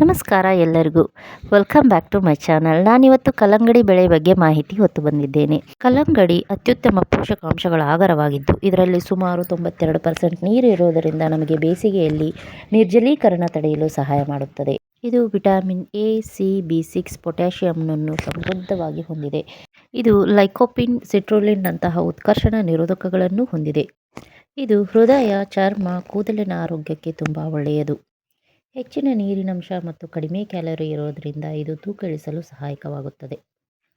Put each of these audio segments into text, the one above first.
ನಮಸ್ಕಾರ ಎಲ್ಲರಿಗೂ. Welcome back to my channel. ನಾನಿವತ್ತು ಕಲ್ಲಂಗಡಿ ಬೆಳೆ ಬಗ್ಗೆ ಮಾಹಿತಿ ಹೊತ್ತು ಬಂದಿದ್ದೇನೆ. ಕಲ್ಲಂಗಡಿ ಅತ್ಯುತ್ತಮ ಪೋಷಕಾಂಶಗಳ ಆಗರವಾಗಿದ್ದು ಇದರಲ್ಲಿ ಸುಮಾರು 92% ನೀರು ಇರುವುದರಿಂದ ನಮಗೆ ಬೇಸಿಗೆಯಲ್ಲಿ ನಿರ್ಜಲೀಕರಣ ತಡೆಯಲು ಸಹಾಯ ಮಾಡುತ್ತದೆ. ಇದು ವಿಟಮಿನ್ ಎ, ಸಿ, ಬಿ6, ಪೊಟ್ಯಾಷಿಯಂನನ್ನು ಸಮೃದ್ಧವಾಗಿ ಹೊಂದಿದೆ. ಇದು ಲೈಕೋಪಿನ್, ಸಿಟ್ರುಲಿನ್ ನಂತಹ ಉತ್ಕರ್ಷಣ ನಿರೋಧಕಗಳನ್ನು ಹೊಂದಿದೆ. ಇದು ಹೃದಯ, ಚರ್ಮ, ಕೂದಲಿನ ಆರೋಗ್ಯಕ್ಕೆ ತುಂಬ ಒಳ್ಳೆಯದು. ಹೆಚ್ಚಿನ ನೀರಿನಂಶ ಮತ್ತು ಕಡಿಮೆ ಕ್ಯಾಲರಿ ಇರೋದರಿಂದ ಇದು ತೂಕ ಇಳಿಸಲು ಸಹಾಯಕವಾಗುತ್ತದೆ.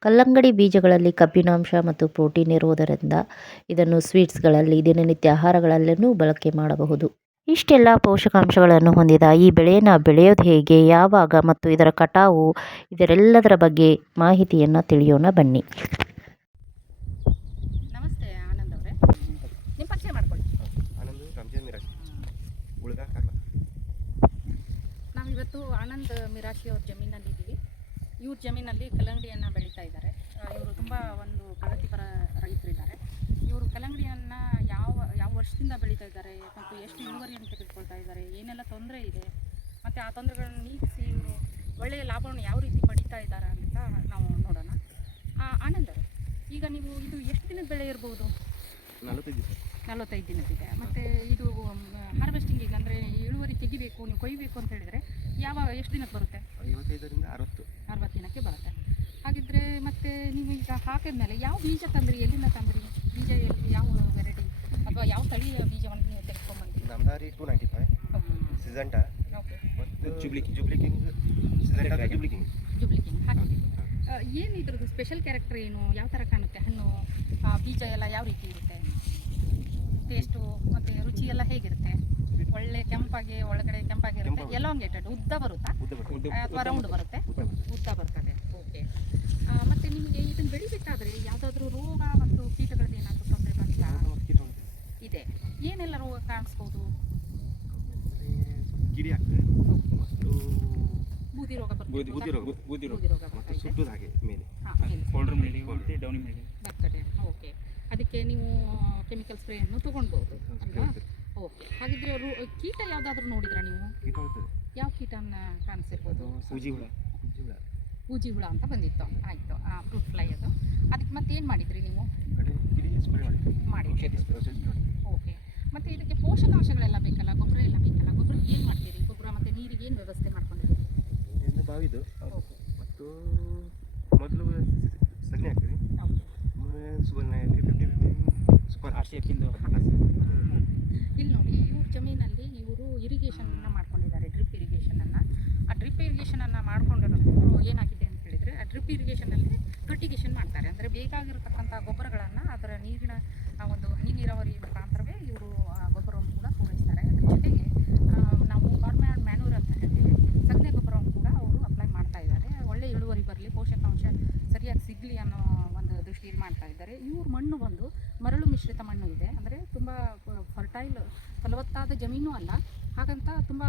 ಕಲ್ಲಂಗಡಿ ಬೀಜಗಳಲ್ಲಿ ಕಬ್ಬಿನಾಂಶ ಮತ್ತು ಪ್ರೋಟೀನ್ ಇರುವುದರಿಂದ ಇದನ್ನು ಸ್ವೀಟ್ಸ್ಗಳಲ್ಲಿ, ದಿನನಿತ್ಯ ಆಹಾರಗಳಲ್ಲೂ ಬಳಕೆ ಮಾಡಬಹುದು. ಇಷ್ಟೆಲ್ಲ ಪೋಷಕಾಂಶಗಳನ್ನು ಹೊಂದಿದ ಈ ಬೆಳೆಯನ್ನು ಬೆಳೆಯೋದು ಹೇಗೆ, ಯಾವಾಗ ಮತ್ತು ಇದರ ಕಟಾವು, ಇದರೆಲ್ಲದರ ಬಗ್ಗೆ ಮಾಹಿತಿಯನ್ನು ತಿಳಿಯೋಣ ಬನ್ನಿ. ನಮಸ್ತೆ ಆನಂದ್ ಅವರೇ, ನಿಮ್ಮ ಪರಿಚಯ ಮಾಡ್ಕೊಳ್ಳಿ. ನಾವಿವತ್ತು ಆನಂದ್ ಮಿರಾಶಿ ಅವ್ರ ಜಮೀನಲ್ಲಿ ಇದ್ದೀವಿ. ಇವ್ರ ಜಮೀನಲ್ಲಿ ಕಲ್ಲಂಗಡಿಯನ್ನು ಬೆಳೀತಾ ಇದ್ದಾರೆ. ಇವರು ತುಂಬ ಒಂದು ಪ್ರಗತಿಪರ ರೈತರಿದ್ದಾರೆ. ಇವರು ಕಲ್ಲಂಗಡಿಯನ್ನು ಯಾವ ವರ್ಷದಿಂದ ಬೆಳೀತಾ ಇದ್ದಾರೆ ಮತ್ತು ಎಷ್ಟು ಇಳುವರಿಯನ್ನು ತೆಗೆದುಕೊಳ್ತಾ ಇದ್ದಾರೆ, ಏನೆಲ್ಲ ತೊಂದರೆ ಇದೆ ಮತ್ತು ಆ ತೊಂದರೆಗಳನ್ನು ನೀಗಿಸಿ ಇವರು ಒಳ್ಳೆಯ ಲಾಭವನ್ನು ಯಾವ ರೀತಿ ಪಡೀತಾ ಇದ್ದಾರೆ ಅಂತ ನಾವು ನೋಡೋಣ. ಆನಂದ್ ಅವರೇ, ಈಗ ನೀವು ಇದು ಎಷ್ಟು ದಿನದ ಬೆಳೆ ಇರ್ಬೋದು? 45 ದಿನದಿದೆ. ಮತ್ತು ಇದು ಹಾರ್ವೆಸ್ಟಿಂಗಿಗೆ ಅಂದರೆ ಇಳುವರಿ ತೆಗಿಬೇಕು, ನೀವು ಕೊಯ್ಯಬೇಕು ಅಂತ ಹೇಳಿದರೆ ಎಷ್ಟು ದಿನಕ್ಕೆ ಬರುತ್ತೆ? 55ರಿಂದ 60 ದಿನಕ್ಕೆ ಬರುತ್ತೆ. ಹಾಗಿದ್ರೆ ಮತ್ತೆ ನೀವು ಈಗ ಹಾಕಿದ್ಮೇಲೆ ಯಾವ ಬೀಜ ತಂದ್ರಿ, ಎಲ್ಲಿಂದ ತಂದ್ರಿ ಬೀಜ, ಯಾವ ವೆರೈಟಿ ಅಥವಾ ಯಾವ ತಳಿಯ ಬೀಜವನ್ನು ನೀವು ತೆಗೆದುಕೊಂಡ್ಬಂದ್ರಿ? ನಮ್ದಾರಿ 295 ಸಿಜಂಟಾ ಮತ್ತು ಜುಬ್ಲಿಕಿಂಗ್ ಹಾಕಿ. ಏನು ಇದ್ರದ್ದು ಸ್ಪೆಷಲ್ ಕ್ಯಾರೆಕ್ಟರ್ ಏನು, ಯಾವ ಥರ ಕಾಣುತ್ತೆ ಹಣ್ಣು, ಬೀಜ ಎಲ್ಲ ಯಾವ ರೀತಿ ಇರುತ್ತೆ, ಟೇಸ್ಟು ಮತ್ತು ರುಚಿ ಎಲ್ಲ ಹೇಗಿರುತ್ತೆ? ಒಳ್ಳೆ ಕೆಂಪಾಗಿ, ಒಳಗಡೆ ಕೆಂಪಾಗಿರುತ್ತೆ, ಎಲಾಂಗೇಟೆಡ್, ಉದ್ದ ಬರುತ್ತಾ ಅಥವಾ ರೌಂಡ್ ಬರುತ್ತೆ? ಉದ್ದ ಬರ್ತದೆ. ಓಕೆ. ಮತ್ತು ನಿಮಗೆ ಇದನ್ನು ಬೆಳಿಬೇಕಾದ್ರೆ ಯಾವುದಾದ್ರೂ ರೋಗ ಮತ್ತು ಕೀಟಗಳದ್ದು ಏನಾದರೂ ತೊಂದರೆ ಬಂದಿಲ್ಲ? ಇದೆ. ಏನೆಲ್ಲ ರೋಗ ಕಾಣಿಸ್ಬೋದು? ಗಿಡಿ ಆಗ್ತದೆ, ಬೂದಿ ರೋಗ ಬರ್ತದೆ, ಸುಟ್ಟದ ಹಾಗೆ ಮೇಲೆ ಬರ್ತದೆ. ಓಕೆ. ಅದಕ್ಕೆ ನೀವು ಕೆಮಿಕಲ್ ಸ್ಪ್ರೇಯನ್ನು ತೊಗೊಳ್ಬೋದು ಅಲ್ವಾ? ಓಕೆ. ಹಾಗಿದ್ರೆ ಕೀಟ ಯಾವುದಾದ್ರೂ ನೋಡಿದ್ರಾ ನೀವು? ಯಾವ ಕೀಟನ ಕಾಣಿಸಿರ್ಬೋದು? ಬೂಜಿ ಹುಳ ಅಂತ ಬಂದಿತ್ತು. ಆಯಿತು, ಫ್ರೂಟ್ ಫ್ಲೈ ಅದು. ಅದಕ್ಕೆ ಮತ್ತೆ ಏನು ಮಾಡಿದ್ರಿ ನೀವು? ಮಾಡಿ. ಓಕೆ. ಮತ್ತು ಇದಕ್ಕೆ ಪೋಷಕಾಂಶಗಳೆಲ್ಲ ಬೇಕಲ್ಲ, ಗೊಬ್ಬರ ಎಲ್ಲ ಬೇಕಲ್ಲ, ಗೊಬ್ಬರಕ್ಕೆ ಏನು ಮಾಡ್ತೀರಿ? ಗೊಬ್ಬರ ಮತ್ತು ನೀರಿಗೆ ಏನು ವ್ಯವಸ್ಥೆ ಮಾಡ್ಕೊಂಡಿದ್ದೀರಿ? ಬಾವಿದು ಮತ್ತು ಮೊದಲು ಸಗಣಿ ಹಾಕ್ತೀವಿ, ಇಲ್ಲಿ ನೋಡಿ, ಇವ್ರ ಜಮೀನಲ್ಲಿ ಇವರು ಇರಿಗೇಷನನ್ನು ಮಾಡ್ಕೊಂಡಿದ್ದಾರೆ, ಡ್ರಿಪ್ ಇರಿಗೇಷನನ್ನು. ಆ ಡ್ರಿಪ್ ಇರಿಗೇಷನನ್ನು ಮಾಡ್ಕೊಂಡಿರೋದು ಏನಾಗಿದೆ ಅಂತ ಹೇಳಿದರೆ, ಆ ಡ್ರಿಪ್ ಇರಿಗೇಷನಲ್ಲಿ ಫರ್ಟಿಗೇಷನ್ ಮಾಡ್ತಾರೆ. ಅಂದರೆ ಬೇಕಾಗಿರತಕ್ಕಂಥ ಗೊಬ್ಬರಗಳನ್ನು ಅದರ ನೀರಿನ ಒಂದು ಹನಿ ನೀರಾವರಿ ಮುಖಾಂತರವೇ ಇವರು ಗೊಬ್ಬರವನ್ನು ಕೂಡ ಪೂರೈಸ್ತಾರೆ. ಅದ್ರ ಜೊತೆಗೆ ನಾವು ಫಾರ್ಮ್ ಮ್ಯಾನ್ಯೂರ್ ಅಂತ ಹೇಳ್ತೀವಿ, ಸಗಣಿ ಗೊಬ್ಬರವನ್ನು ಕೂಡ ಅವರು ಅಪ್ಲೈ ಮಾಡ್ತಾ ಇದ್ದಾರೆ. ಒಳ್ಳೆ ಇಳುವರಿ ಬರಲಿ, ಪೋಷಕಾಂಶ ಸರಿಯಾಗಿ ಸಿಗಲಿ ಅನ್ನೋ ಒಂದು ದೃಷ್ಟಿಯಲ್ಲಿ ಮಾಡ್ತಾ ಇದ್ದಾರೆ. ಇವ್ರ ಮಣ್ಣು ಬಂದು ಮರಳು ಮಿಶ್ರಿತ ಮಣ್ಣು ಇದೆ. ಅಂದರೆ ತುಂಬ ಫಲವತ್ತಾದ ಜಮೀನು ಅಲ್ಲ, ಹಾಗಂತ ತುಂಬ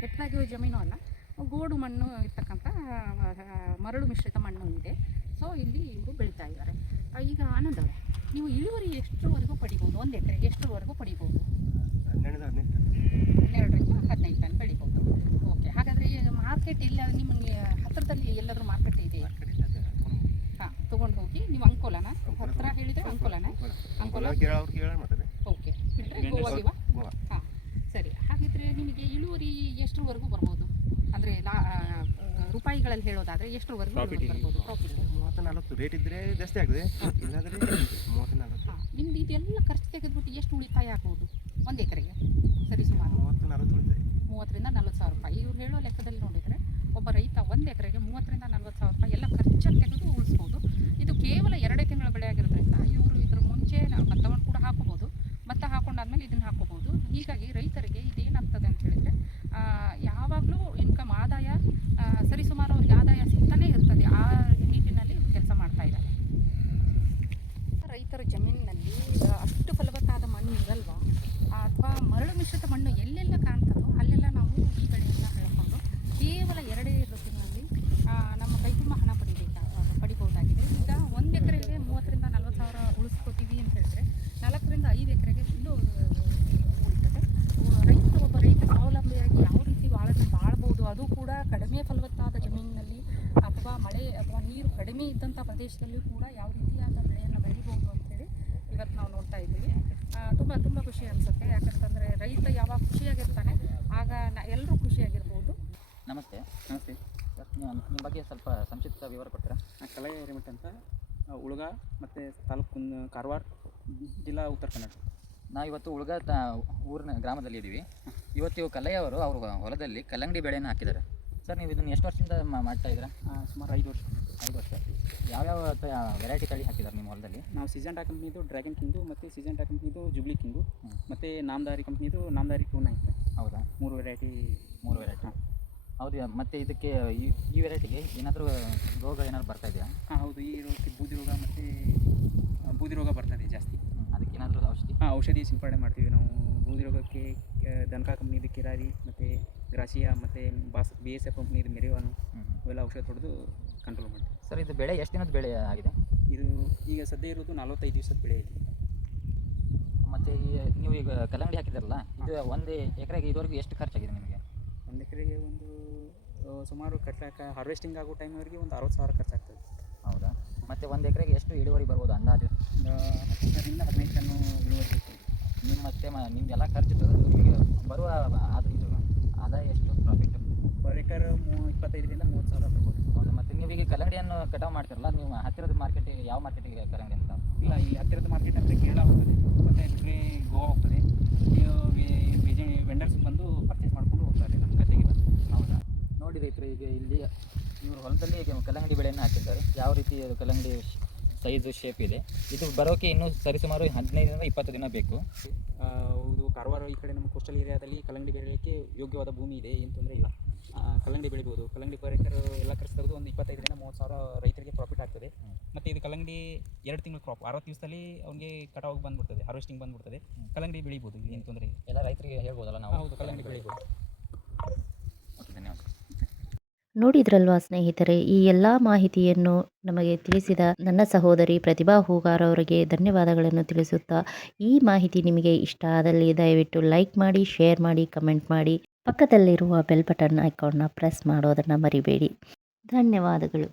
ಕೆಟ್ಟದಾಗಿರೋ ಜಮೀನು ಅಲ್ಲ, ಗೋಡು ಮಣ್ಣು ಇರ್ತಕ್ಕಂಥ ಮರಳು ಮಿಶ್ರಿತ ಮಣ್ಣು ಇದೆ. ಸೊ ಇಲ್ಲಿ ಇವರು ಬೆಳೀತಾ ಇದ್ದಾರೆ. ಈಗ ಆನಂದ್ ಅವರೇ, ನೀವು ಇಳುವರಿ ಎಷ್ಟರವರೆಗೂ ಪಡಿಬೋದು? ಒಂದು ಎಕರೆಗೆ ಎಷ್ಟರವರೆಗೂ ಪಡಿಬೋದು? 12ರಿಂದ 15 ಟನ್ ಬೆಳಿಬೋದು. ಓಕೆ. ಹಾಗಾದರೆ ಮಾರ್ಕೆಟ್ ಎಲ್ಲ ನಿಮಗೆ ಹತ್ತಿರದಲ್ಲಿ ಎಲ್ಲಾದರೂ ಮಾರ್ಕೆಟ್ ಇದೆ? ಹಾಂ, ತೊಗೊಂಡು ಹೋಗಿ ನೀವು ಅಂಕೋಲನ ಹತ್ತಿರ ಹೇಳಿದರೆ ಅಂಕೋಲ. ಓಕೆ. ಬಿಟ್ಟರೆ ಗೋವಾ? ಹಾಂ, ಸರಿ. ಹಾಗಿದ್ರೆ ನಿಮಗೆ ಇಳುವರಿ ಎಷ್ಟರವರೆಗೂ ಬರ್ಬೋದು? ಅಂದರೆ ರೂಪಾಯಿಗಳಲ್ಲಿ ಹೇಳೋದಾದರೆ ಎಷ್ಟರವರೆಗೂ ಬರ್ಬೋದು ಪ್ರಾಫಿಟ್? 30-40 ರೇಟ್ ಇದ್ದರೆ ಜಾಸ್ತಿ ಆಗ್ತದೆ, ಇಲ್ಲಾಂದರೆ 30-40. ಹಾಂ, ನಿಮ್ದು ಇದೆಲ್ಲ ಖರ್ಚು ತೆಗೆದುಬಿಟ್ಟು ಎಷ್ಟು ಉಳಿತಾಯ ಆಗ್ಬೋದು ಒಂದು ಎಕರೆಗೆ? ಸರಿ, ಸುಮಾರು 30-40 ಉಳಿತದೆ. 30ರಿಂದ 40 ಸಾವಿರ ರೂಪಾಯಿ. ಇವ್ರು ಹೇಳೋ ಲೆಕ್ಕದಲ್ಲಿ ನೋಡಿದರೆ ಒಬ್ಬ ರೈತ ಒಂದು ಎಕರೆಗೆ 30ರಿಂದ 40 ಸಾವಿರ ರೂಪಾಯಿ ಎಲ್ಲ ಖರ್ಚನ್ನು ತೆಗೆದು ಉಳಿಸ್ಬೋದು. ಇದು ಕೇವಲ 2 ತಿಂಗಳ ಬೆಳೆ ಆಗಿರೋದ್ರಿಂದ ಇವರು ಇದ್ರ ಮುಂಚೆ ಭತ್ತವನ್ನು ಕೂಡ ಹಾಕೋಬೋದು, ಭತ್ತ ಹಾಕೊಂಡಾದ್ಮೇಲೆ ಇದನ್ನು ಹಾಕೋಬೋದು. ಹೀಗಾಗಿ ರೈತರಿಗೆ ಇದೇನಾಗ್ತದೆ ಅಂತ ಹೇಳಿದರೆ ಯಾವಾಗಲೂ ಇನ್ಕಮ್, ಆದಾಯ ಸರಿಸುಮಾರು ಅವ್ರಿಗೆ ಆದಾಯ ಸಿಗ್ತಾನೇ ಇರ್ತದೆ. ಆ ನಿಟ್ಟಿನಲ್ಲಿ ಕೆಲಸ ಮಾಡ್ತಾ ಇದ್ದಾರೆ. ರೈತರ ಜಮೀನಿನಲ್ಲಿ ಅಷ್ಟು ಫಲವತ್ತಾದ ಮಣ್ಣು ಇರಲ್ವಾ, ಅಥವಾ ಮರಳು ಮಿಶ್ರಿತ ಮಣ್ಣು ಎಲ್ಲೆಲ್ಲ ಕಾಣ್ತದೋ ಅಲ್ಲೆಲ್ಲ ನಾವು ಈ ಬೆಳೆಯನ್ನು ಬೆಳ್ಕೊಂಡು ಕೇವಲ 2 ಋತುವಿನಲ್ಲಿ ನಮ್ಮ ಕೈತುಂಬ ಹಣ ಪಡಿಬೋದಾಗಿದೆ. ಈಗ 1 ಎಕರೆಗೆ 30ರಿಂದ 40 ಸಾವಿರ ಉಳಿಸ್ಕೊತೀವಿ ಅಂತ ಹೇಳಿದ್ರೆ 4ರಿಂದ 5 ಎಕರೆಗೆ ಇಲ್ಲೂ ಉಳಿತದೆ. ಒಬ್ಬ ರೈತ ಸ್ವಾವಲಂಬಿಯಾಗಿ ಯಾವ ರೀತಿ ಬಾಳ್ಬೋದು ಅದು ಕೂಡ ಕಡಿಮೆ ಫಲವತ್ತಾದ ಜಮೀನಿನಲ್ಲಿ ಅಥವಾ ಮಳೆ ಅಥವಾ ನೀರು ಕಡಿಮೆ ಇದ್ದಂಥ ಪ್ರದೇಶದಲ್ಲಿಯೂ ಕೂಡ ಯಾವ ರೀತಿಯಾದ ಬೆಳೆಯನ್ನು ಬೆಳಿಬೋದು ಅಂತೇಳಿ ಇವತ್ತು ನಾವು ನೋಡ್ತಾ ಇದ್ದೀವಿ. ತುಂಬ ತುಂಬ ಖುಷಿ ಅನಿಸುತ್ತೆ. ಯಾಕಂತಂದರೆ ರೈತ ಯಾವಾಗ ಖುಷಿಯಾಗಿರ್ತಾನೆ ಆಗ ಎಲ್ಲರೂ ಖುಷಿಯಾಗಿರ್ಬೋದು. ನಮಸ್ತೆ. ನಮಸ್ತೆ ಸರ್, ನಿಮ್ಮ ಬಗ್ಗೆ ಸ್ವಲ್ಪ ಸಂಕ್ಷಿಪ್ತ ವಿವರ ಕೊಡ್ತೀರಾ? ಕಲಯ ಹಿರೇಮಠ ಅಂತ, ಉಳ್ಗ ಮತ್ತು ತಾಲೂಕು ಕಾರವಾರ, ಜಿಲ್ಲಾ ಉತ್ತರ ಕನ್ನಡ. ನಾವಿವತ್ತು ಉಳ್ಗ ಊರಿನ ಗ್ರಾಮದಲ್ಲಿ ಇದ್ದೀವಿ. ಇವತ್ತು ಕಲ್ಲಯ್ಯ ಅವರು ಅವ್ರ ಹೊಲದಲ್ಲಿ ಕಲ್ಲಂಗಡಿ ಬೆಳೆಯನ್ನು ಹಾಕಿದ್ದಾರೆ. ಸರ್, ನೀವು ಇದನ್ನು ಎಷ್ಟು ವರ್ಷದಿಂದ ಮಾಡ್ತಾ ಇದ್ದೀರಾ? ಸುಮಾರು 5 ವರ್ಷ. 5 ವರ್ಷ. ಯಾವ್ಯಾವ ವೆರೈಟಿ ತಳಿ ಹಾಕಿದ್ದಾರೆ ನಿಮ್ಮ ಹೊಲದಲ್ಲಿ? ನಾವು ಸಿಜೆಂಟಾ ಕಂಪ್ನಿದು ಡ್ರ್ಯಾಗನ್ ಕಿಂಗು, ಮತ್ತು ಸಿಜೆಂಟಾ ಕಂಪ್ನಿದು ಜುಬ್ಲಿ ಕಿಂಗು, ಮತ್ತು ನಾಮದಾರಿ ಕಂಪ್ನಿದು ನಾಮದಾರಿ ಟೂನ್ ಹಾಕಿದೆ. ಹೌದಾ? 3 ವೆರೈಟಿ. ಹಾಂ, ಹೌದು. ಮತ್ತು ಇದಕ್ಕೆ ಈ ವೆರೈಟಿಗೆ ಏನಾದರೂ ರೋಗ ಏನಾದರೂ ಬರ್ತಾ ಇದೆಯಾ? ಹೌದು. ಈ ರೋಗಕ್ಕೆ ಬೂದಿ ರೋಗ ಮತ್ತು ಬೂದಿ ರೋಗ ಬರ್ತದೆ ಜಾಸ್ತಿ. ಅದಕ್ಕೆ ಏನಾದರೂ ಔಷಧಿ? ಔಷಧಿ ಸಿಂಪಡಣೆ ಮಾಡ್ತೀವಿ ನಾವು. ಬೂದಿ ರೋಗಕ್ಕೆ ದನಕಾ ಕಂಪ್ನಿದು ಕಿರಾರಿ, ಮತ್ತು ಗ್ರಾಸಿಯಾ, ಮತ್ತು BSF ಕಂಪ್ನಿದು ಮೆರಿವಾನು, ಅವೆಲ್ಲ ಔಷಧ ಹೊಡೆದು ಕಂಟ್ರೋಲ್ ಮಾಡ್ತೀವಿ. ಸರ್, ಇದು ಬೆಳೆ ಎಷ್ಟು ದಿನದ ಬೆಳೆ ಆಗಿದೆ? ಇದು ಈಗ ಸದ್ಯ ಇರೋದು 45 ದಿವಸದ ಬೆಳೆ ಇದೆ. ಮತ್ತು ನೀವು ಈಗ ಕಲ್ಲಂಗಡಿ ಹಾಕಿದಾರಲ್ಲ, ಇದು ಒಂದು ಎಕರೆಗೆ ಇದುವರೆಗೂ ಎಷ್ಟು ಖರ್ಚಾಗಿದೆ ನಿಮಗೆ? 1 ಎಕರೆಗೆ ಸುಮಾರು ಕಟ್ಲಾಕ ಹಾರ್ವೆಸ್ಟಿಂಗ್ ಆಗೋ ಟೈಮ್ವರೆಗೆ ಒಂದು 60,000 ಖರ್ಚಾಗ್ತದೆ. ಹೌದಾ? ಮತ್ತು 1 ಎಕರೆಗೆ ಎಷ್ಟು ಇಳುವರಿ ಬರ್ಬೋದು ಅಂದಾಜು? 10ರಿಂದ 15 ಟನ್ ಇಳುವರಿ ಸಿಗ್ತದೆ. ನಿಮ್ಮ ಮತ್ತು ನಿಮಗೆಲ್ಲ ಖರ್ಚು ನಿಮಗೆ ಬರುವ ಇದು ಆದಾಯ ಎಷ್ಟು ಪ್ರಾಫಿಟ್? ಪರ್ ಎಕರ್ 25ರಿಂದ 30,000 ಬರ್ಬೋದು. ಹೌದು. ಮತ್ತು ನೀವು ಈಗ ಕಲ್ಲಂಗಡಿಯನ್ನು ಕಟಾವು ಮಾಡ್ತಿರಲ್ಲ, ನೀವು ಹತ್ತಿರದ ಮಾರ್ಕೆಟ್ ಯಾವ ಮಾರ್ಕೆಟಿಗೆ ಕಲ್ಲಂಗಡಿ ಅಂತ? ಇಲ್ಲ, ಇಲ್ಲಿ ಹತ್ತಿರದ ಮಾರ್ಕೆಟ್ ಅಂದರೆ ಕೇರಳ ಹೋಗ್ತದೆ, ಮತ್ತು ಬಿಟ್ಟರೆ ಗೋವಾ ಹೋಗ್ತದೆ. ವೆಂಡರ್ಸ್ ಬಂದು ಪರ್ಚೇಸ್ ಮಾಡ್ಕೊಂಡು ಹೋಗ್ತಾರೆ ನಮ್ಮ ಗದ್ದೆಗೆ ಬಂದು. ಹೌದಾ? ನೋಡಿ ರೈತರು, ಈಗ ಇಲ್ಲಿ ಇವರು ಹೊಲದಲ್ಲಿ ಕಲ್ಲಂಗಡಿ ಬೆಳೆಯನ್ನು ಹಾಕಿದ್ದಾರೆ. ಯಾವ ರೀತಿ ಕಲ್ಲಂಗಡಿ ಸೈಜು ಶೇಪ್ ಇದೆ. ಇದು ಬರೋಕ್ಕೆ ಇನ್ನೂ ಸರಿಸುಮಾರು 15ರಿಂದ 20 ದಿನ ಬೇಕು. ಇದು ಕಾರವಾರ ಈ ಕಡೆ ನಮ್ಮ ಕೋಸ್ಟಲ್ ಏರಿಯಾದಲ್ಲಿ ಕಲ್ಲಂಗಡಿ ಬೆಳೆಯೋಕ್ಕೆ ಯೋಗ್ಯವಾದ ಭೂಮಿ ಇದೆ, ಏನು ತೊಂದರೆ ಇಲ್ಲ. ಕಲ್ಲಂಗಡಿ ಬೆಳಿಬೋದು. ಕಲ್ಲಂಗಡಿ ಪರ್ ಎಕರ್ ಎಲ್ಲ ಖರ್ಚು ತೆಗೆದು ಒಂದು 25ರಿಂದ 30,000 ರೈತರಿಗೆ ಪ್ರಾಫಿಟ್ ಆಗ್ತದೆ. ಮತ್ತು ಇದು ಕಲ್ಲಂಗಡಿ 2 ತಿಂಗಳು ಕ್ರಾಪ್, 60 ದಿವಸದಲ್ಲಿ ಅವನಿಗೆ ಕಟಾವು ಬಂದುಬಿಡ್ತದೆ, ಹಾರ್ವೆಸ್ಟಿಂಗ್ ಬಂದುಬಿಡ್ತದೆ. ಕಲ್ಲಂಗಡಿ ಬೆಳಿಬೋದು, ಇಲ್ಲಿ ಏನು ತೊಂದರೆ ಇಲ್ಲ. ಎಲ್ಲ ರೈತರಿಗೆ ಹೇಳ್ಬೋದಲ್ಲ ನಾವು? ಹೌದು, ಕಲ್ಲಂಗಡಿ ಬೆಳಿಬೋದು. ಓಕೆ, ಧನ್ಯವಾದ. ನೋಡಿದ್ರಲ್ವಾ ಸ್ನೇಹಿತರೆ, ಈ ಎಲ್ಲ ಮಾಹಿತಿಯನ್ನು ನಮಗೆ ತಿಳಿಸಿದ ನನ್ನ ಸಹೋದರಿ ಪ್ರತಿಭಾ ಹೂಗಾರ್ ಅವರಿಗೆ ಧನ್ಯವಾದಗಳನ್ನು ತಿಳಿಸುತ್ತಾ, ಈ ಮಾಹಿತಿ ನಿಮಗೆ ಇಷ್ಟ ಆದಲ್ಲಿ ದಯವಿಟ್ಟು ಲೈಕ್ ಮಾಡಿ, ಶೇರ್ ಮಾಡಿ, ಕಮೆಂಟ್ ಮಾಡಿ, ಪಕ್ಕದಲ್ಲಿರುವ ಬೆಲ್ ಬಟನ್ ಐಕಾನ್ನ ಪ್ರೆಸ್ ಮಾಡೋದನ್ನು ಮರಿಬೇಡಿ. ಧನ್ಯವಾದಗಳು.